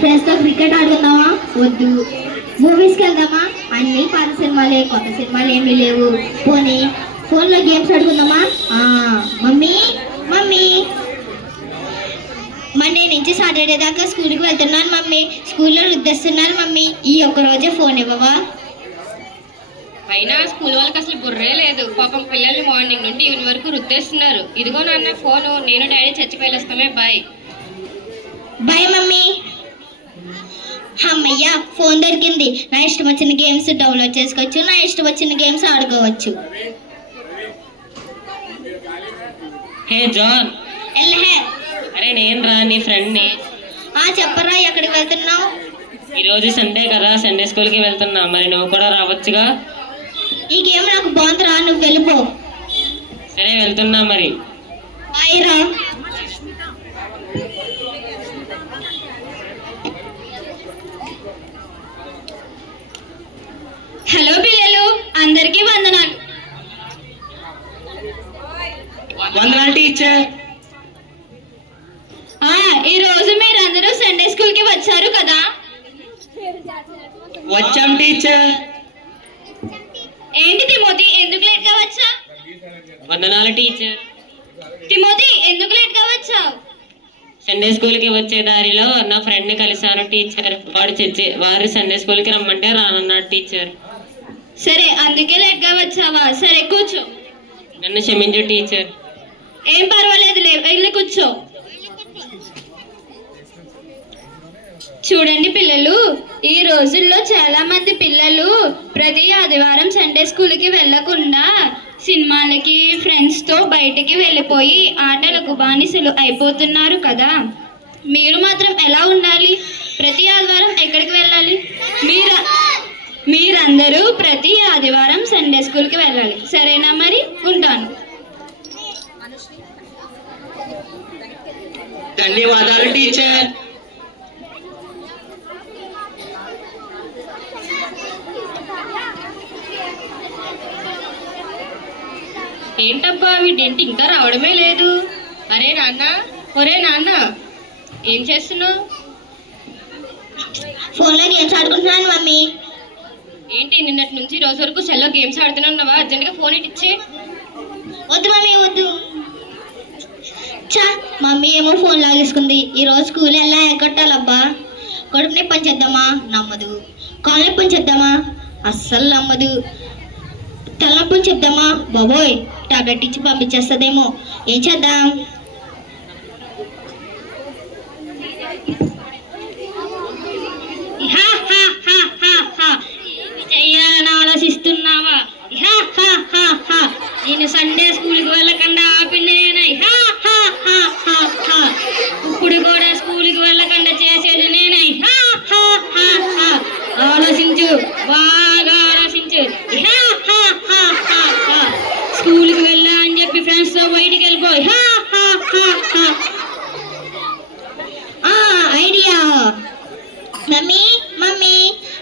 ఫ్రెండ్స్తో క్రికెట్ ఆడుకుందామా? వద్దు. మూవీస్కి వెళ్దామా? అన్నీ పాత సినిమాలే, కొత్త సినిమాలు ఏమీ లేవు. పోనీ ఫోన్లో గేమ్స్ ఆడుకుందామా? మమ్మీ మమ్మీ మండే నుంచి సాటర్డే దాకా స్కూల్కి వెళ్తున్నాను మమ్మీ. స్కూల్లో రుద్దేస్తున్నారు మమ్మీ. ఈ ఒక్కరోజే ఫోన్ ఇవ్వవా? అయినా స్కూల్ వాళ్ళకి అసలు బుర్రే లేదు. పాపం పిల్లల్ని మార్నింగ్ నుండి ఈవినింగ్ వరకు రుద్దేస్తున్నారు. ఇదిగో నాన్న ఫోను, నేను డాడీ చర్చికి వెళ్ళొస్తామే. బాయ్. Bye mummy. అమ్మయ్యా, ఫోన్ దొరికింది. నా ఇష్టం వచ్చిన గేమ్స్ డౌన్లోడ్ చేసుకోవచ్చు, నా ఇష్టం వచ్చిన గేమ్స్ ఆడుకోవచ్చు. హే జాన్. ఎల్లహే. అరే నేను రా, నీ ఫ్రెండ్ని. చెప్పరా, ఎక్కడికి వెళ్తున్నావు? ఈరోజు సండే కదా, సండే స్కూల్కి వెళ్తున్నా. మరి నువ్వు కూడా రావచ్చుగా. ఈ గేమ్ నాకు బాగుందిరా, నువ్వు వెళ్ళిపో. సరే వెళ్తున్నా మరి. బాయ్ రా. హలో పిల్లలు, అందరికీ వందనాలు. వందనాలు టీచర్. ఈ రోజు మీరందరూ సండే స్కూల్ కి వచ్చారు కదా? వచ్చాం టీచర్. ఏంటి తిమోతి, ఎందుకు లేట్ గా వచ్చా? వందనాలు టీచర్. తిమోతి, ఎందుకు లేట్ గా వచ్చావు? సండే స్కూల్కి వచ్చే దారిలో నా ఫ్రెండ్ని కలిశాను టీచర్. వారు సండే స్కూల్కి రమ్మంటే రానన్నాడు టీచర్. సరే, అందుకే లేట్ గా వచ్చావా? సరే కూర్చో. నన్ను క్షమించు టీచర్. ఏం పర్వాలేదులే, వెళ్ళి కూర్చో. చూడండి పిల్లలు, ఈ రోజుల్లో చాలా మంది పిల్లలు ప్రతి ఆదివారం సండే స్కూల్కి వెళ్ళకుండా సినిమాలకి ఫ్రెండ్స్తో బయటికి వెళ్ళిపోయి ఆటలకు బానిసలు అయిపోతున్నారు కదా. మీరు మాత్రం ఎలా ఉండాలి? ప్రతి ఆదివారం ఎక్కడికి వెళ్ళాలి? మీరందరూ ప్రతి ఆదివారం సండే స్కూల్కి వెళ్ళాలి. సరేనా? మరి ఉంటాను. ధన్యవాదాలు టీచర్. ఏంటబ్బా వీడేంటి ఇంకా రావడమే లేదు? అరే నాన్న, ఒరే నాన్న, ఏం చేస్తున్నావు? ఫోన్లో గేమ్స్ ఆడుకుంటున్నాను మమ్మీ. ఏంటి నిన్నటి నుంచి రోజు వరకు సెల్లో గేమ్స్ ఆడుతున్నావా? అర్జెంట్గా ఫోన్ ఇచ్చే. వద్దు మమ్మీ, వద్దు. మమ్మీ ఏమో ఫోన్ లాగేసుకుంది. ఈరోజు స్కూల్ ఎలా ఎగ్గొట్టాలబ్బా? కడుపు నొప్పి పని చేద్దామా? నమ్మదు. కాళ్ళ నొప్పి పని చేద్దామా? అస్సలు నమ్మదు. తలనొప్పి చెప్దామా? బాబోయ్, టాబ్లెట్ ఇచ్చి పంపించేస్తుందేమో. ఏం చేద్దాం? చెయ్యాలని ఆలోచిస్తున్నావా? నేను సండే స్కూల్కి వెళ్ళకుండా ఆపినేనా? ఇప్పుడు కూడా స్కూల్కి వెళ్ళకుండా చేసేది నేనే. ఆలోచించు, బాగా ఆలోచించు. స్కూల్కి వెళ్ళా అని చెప్పి ఫ్రెండ్స్తో బయటికి వెళ్ళిపోయి idea. Mummy mummy,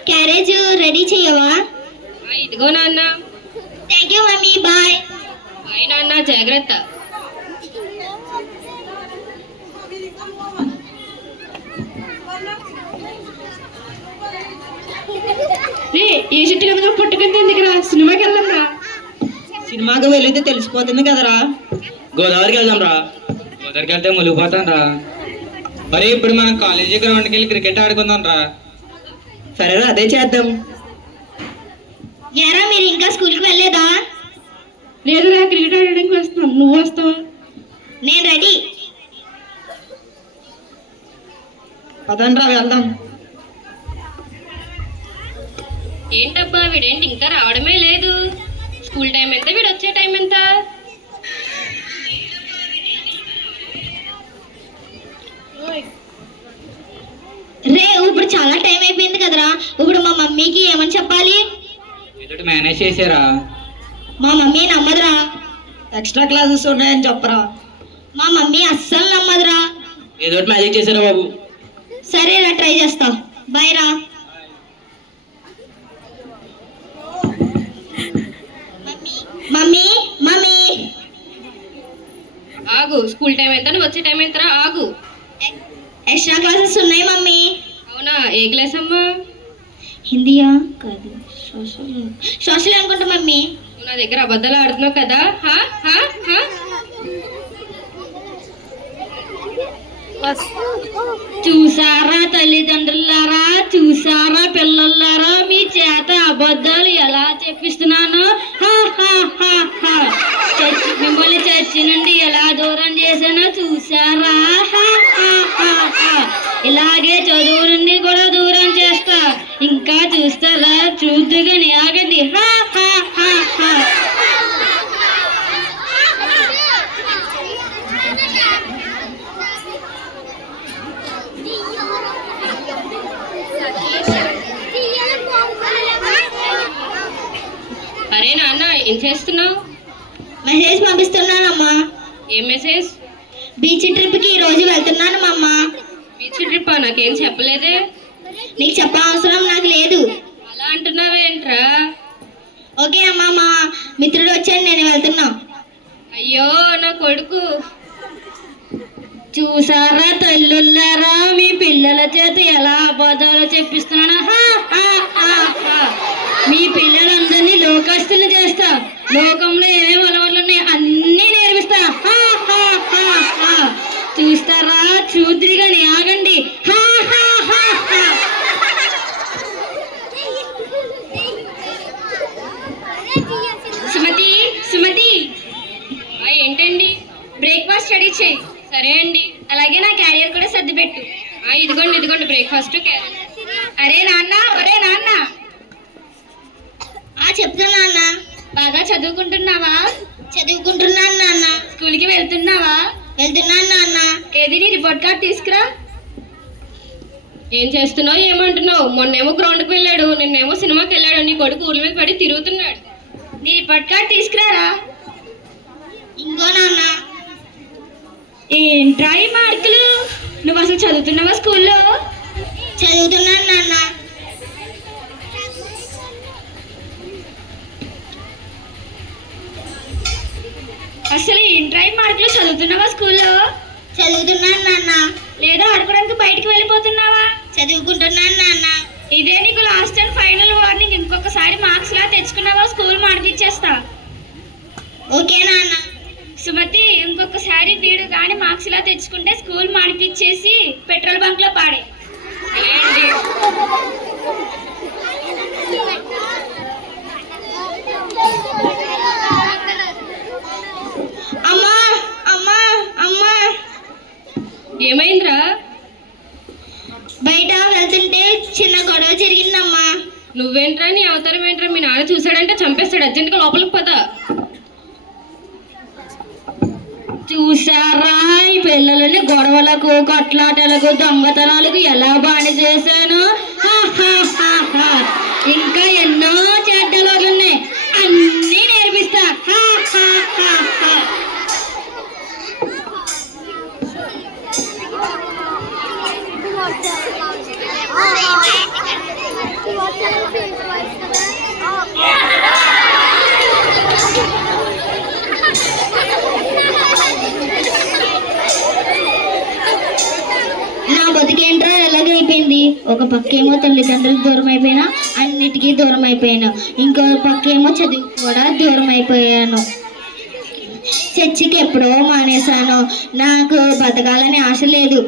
carriage ready చేయవా? ఇదిగో నాన్న. Thank you mummy. Bye. Bye నాన్న, జాగ్రత్త. ఏ చెట్టు కదా పుట్టుకుంది ఎందుకురా? సినిమాకి వెళ్దాం రా. సినిమాకి వెళితే తెలిసిపోతుంది కదరా. గోదావరికి వెళ్దాం రా. గోదావరికి వెళ్తే మునిగిపోతాం రా. మరి ఇప్పుడు మనం కాలేజీ గ్రౌండ్కి వెళ్ళి క్రికెట్ ఆడుకుందాం రా. సరేరా, అదే చేద్దాం. ఎరా, మీరు ఇంకా స్కూల్కి వెళ్ళలేదా? లేదురా, క్రికెట్ ఆడడానికి వస్తున్నాం. నువ్వు వస్తావా? నేను రెడీ. పదండ్రా వెళ్దాం. ఏంటబ్బా వీడేంటి ఇంకా రావడమే లేదు? స్కూల్ టైం ఎంత, వీడు వచ్చే టైం ఎంత? రే, ఇప్పుడు చాలా టైం అయిపోయింది కదరా. ఇప్పుడు మా మమ్మీకి ఏమని చెప్పాలి? ఏదో మేనేజ్ చేసారా? మా మమ్మీ నమ్మదురా. ఎక్స్ట్రా క్లాసెస్ ఉన్నాయని చెప్పరా. మా మమ్మీ అస్సలు నమ్మదురా. ఏదో మ్యాజిక్ చేశారా బాబు? సరేరా, ట్రై చేస్తా. బాయ్ రా. మమ్మీ మమ్మీ, ఆగు. స్కూల్ టైం ఎంత, నువ్వు వచ్చే టైం ఎంతరా? ఆగు. ఎక్స్ట్రా క్లాసెస్ ఉన్నాయి మమ్మీ. క్లాస్ అమ్మా? హిందీయా కాదు, సోషల్ అనుకుంటా మమ్మీ. నువ్వు నా దగ్గర అబద్ధాలు ఆడుతున్నావు కదా. హా హా హా. చూసారా తల్లిదండ్రులారా, చూసారా పిల్లలారా, మీ చేత అబద్ధాలు ఎలా చెప్పిస్తున్నాను. మిమ్మల్ని చర్చి నుండి ఎలా దూరం చేశానో చూసారా. ఇలాగే చదువు నుండి కూడా దూరం చేస్తా. ఇంకా చూస్తారా? చూద్దుగాని ఆగండి. అరే నాన్న, ఏం చేస్తున్నావు? మెసేజ్ పంపిస్తున్నానమ్మా. ఏం మెసేజ్? బీచ్ ట్రిప్కి ఈ రోజు వెళ్తున్నాను మా అమ్మ. బీచ్ ట్రిప్పా? నాకేం చెప్పలేదే. నీకు చెప్పవసరం నాకు లేదు. అలా అంటున్నావేంట్రా? ఓకే అమ్మా, మా మిత్రుడు వచ్చాడు, నేను వెళ్తున్నా. అయ్యో నా కొడుకు. చూసారా తల్లులారా, మీ పిల్లల చేత ఎలా అబద్ధాలు చెప్పిస్తున్నాను. మీ పిల్లలందరినీ లోకస్తులు చేస్తా. లోకంలో ఏమేమి అలవాట్లు ఉన్నాయి అన్నీ నేర్పిస్తా. చూస్తారా? చూద్దిగాని ఆగండి. సుమతి, సుమతి. ఏంటండి? బ్రేక్ఫాస్ట్ రెడీ చేయి. సరే అండి. అలాగే నా క్యారియర్ కూడా సర్ది పెట్టు. ఇదిగోండి ఇదిగోండి బ్రేక్ఫాస్ట్ క్యారియర్. అరే నాన్న, ఒరే నాన్న. చెప్తున్నా నాన్న. బాగా చదువుకుంటున్నావా? చదువుకుంటున్నాను నాన్న. స్కూల్కి వెళ్తున్నావా? వెళ్తున్నాను నాన్న. ఏది నీ రిపోర్ట్ కార్డ్ తీసుకురా. ఏం చేస్తున్నావు, ఏమంటున్నావు? మొన్నేమో గ్రౌండ్కి వెళ్ళాడు, నిన్నేమో సినిమాకి వెళ్ళాడు. నీ కొడుకు ఊళ్ళ మీద పడి తిరుగుతున్నాడు. నీ రిపోర్ట్ కార్డ్ తీసుకురారా. ఇంకో నాన్న. ఏంట్రా ఈ మార్కులు? నువ్వు అసలు చదువుతున్నావా స్కూల్లో? చదువుతున్నాను నాన్న. అసలు ఏంట్రా ఈ మార్కులు? చదువుతున్నావా స్కూల్లో? చదువుతున్నాను నాన్న. లేదా ఆడుకోవడానికి బయటికి వెళ్ళిపోతున్నావా? చదువుకుంటున్నాను నాన్న. ఇదే నీకు లాస్ట్ అండ్ ఫైనల్ వార్నింగ్. ఇంకొకసారి మార్క్స్ లా తెచ్చుకున్నావా స్కూల్ మాడిపించేస్తా. ఓకే నాన్న. సుమతి, ఇంకొకసారి వీడు కానీ మార్క్స్ లా తెచ్చుకుంటే స్కూల్ మాడిపించేసి పెట్రోల్ బంక్ లో పాడే. అమ్మా అమ్మా అమ్మా. ఏమైందిరా? బయట వెళ్తుంటే చిన్న గొడవ జరిగిందమ్మా. నువ్వేంట్రా? నీ అవతారం ఏంట్రా? మీ నాన్న చూసాడంటే చంపేస్తాడు. అర్జెంట్గా లోపలికి పదా. చూసారా ఈ పిల్లలని గొడవలకు, కొట్లాటలకు, దొంగతనాలకు ఎలా బాని చేశాను. ఇంకా ఎన్నో చెడ్డలు ఉన్నాయి, అన్నీ నేర్పిస్తా. నా బతికేంట్రా ఎలాగైపోయింది. ఒక పక్కేమో తల్లిదండ్రులకు దూరం అయిపోయినా, అన్నిటికీ దూరం అయిపోయాను. ఇంకో పక్కేమో చదువు కూడా దూరం అయిపోయాను. చర్చికి ఎప్పుడో మానేశాను. నాకు బతకాలని ఆశ లేదు.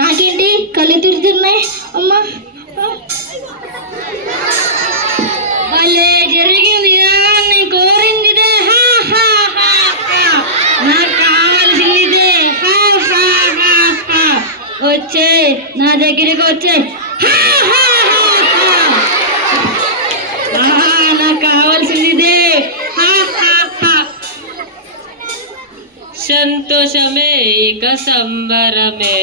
నాకేంటి కళ్ళు తిరుగుతున్నాయి అమ్మా. వాళ్ళే జరిగింది, నేను కోరిందిదే, నాకు కావాల్సిందిదే. వచ్చే నా దగ్గరికి వచ్చే, నాకు కావాల్సిందిదే. సంతోషమే ఇక సంబరమే.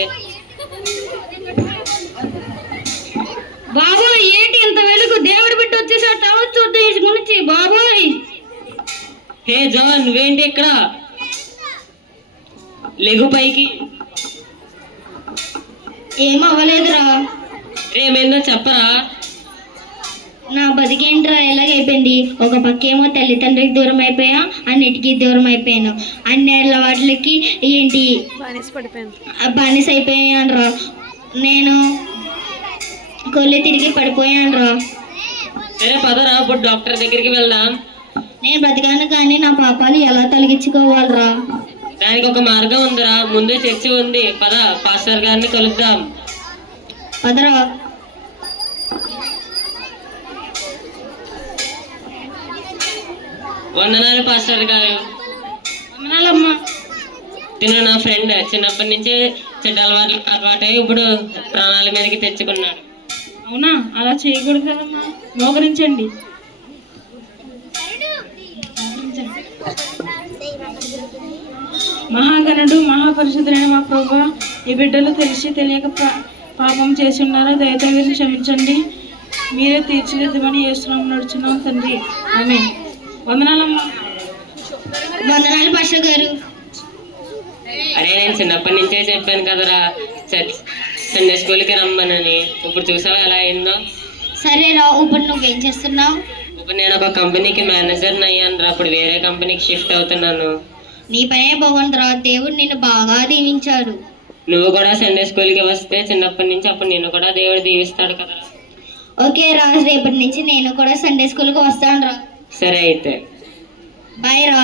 బాబోయ్ ఏంటి ఇంత వెలుగు? దేవుడు బిడ్డ వచ్చేసా టవర్ చూద్దాం ఈ గురించి. బాబోయ్. హే జాన్, నువ్వేంటి ఇక్కడ? లెగు పైకి. ఏమవ్వలేదురా. ఏమైందో చెప్పరా. నా బతికేంట్రా ఎలాగైపోయింది. ఒక పక్కేమో తల్లిదండ్రులకి దూరం అయిపోయా, అన్నిటికీ దూరం అయిపోయాను. అన్ని వాటికి ఏంటి బానిస అయిపోయాను రా. నేను కొల్లు తిరిగి పడిపోయాను రా. సరే పదరా ఇప్పుడు డాక్టర్ దగ్గరికి వెళ్దాం. నేను బ్రతికాను కానీ నా పాపాలు ఎలా తొలగించుకోవాలరా? దానికి ఒక మార్గం ఉందిరా, ముందు చర్చి ఉంది, పద పాస్టర్ గారిని కలుద్దాం. పదరా. వందనాలు పాస్టర్ గారు. వందనాలమ్మా. తిను నా ఫ్రెండ్, చిన్నప్పటి నుంచి చెడ్డ అలవాటై ఇప్పుడు ప్రాణాల మీదకి తెచ్చుకున్నాడు. అవునా? అలా చేయకూడదు కదమ్మా. మోకరించండి. మహాగణుడు మహాపరిశుద్ధులైన మా ప్రభువా, ఈ బిడ్డలు తెలిసి తెలియక పాపం చేసి ఉన్నారో దయతో వీరిని క్షమించండి. మీరే తీర్చిదిద్దమని యేసునామమున నడుచున్నాం తండ్రి. ఆమేన్. వందనాలమ్మా. వందనాలు పాస్టర్ గారు. అరే నేను చిన్నప్పటి నుంచే చెప్పాను కదరా సండే స్కూల్కి రమ్మనని. ఇప్పుడు చూసావా ఎలా అయిందో. సరేరా, ఇప్పుడు నువ్వేం చేస్తున్నావు? ఇప్పుడు నేను ఒక కంపెనీకి మేనేజర్ని అయ్యాను రా. అప్పుడు వేరే కంపెనీకి షిఫ్ట్ అవుతున్నాను. నీ పనే బాగుందిరా, దేవుడు నిన్ను బాగా దీవించాడు. నువ్వు కూడా సండే స్కూల్కి వస్తే చిన్నప్పటి నుంచి అప్పుడు నిన్ను కూడా దేవుడు దీవిస్తాడు కదరా. ఓకే రా, రేపటి నుంచి నేను కూడా సండే స్కూల్కి వస్తాను రా. సరే అయితే బాయ్ రా.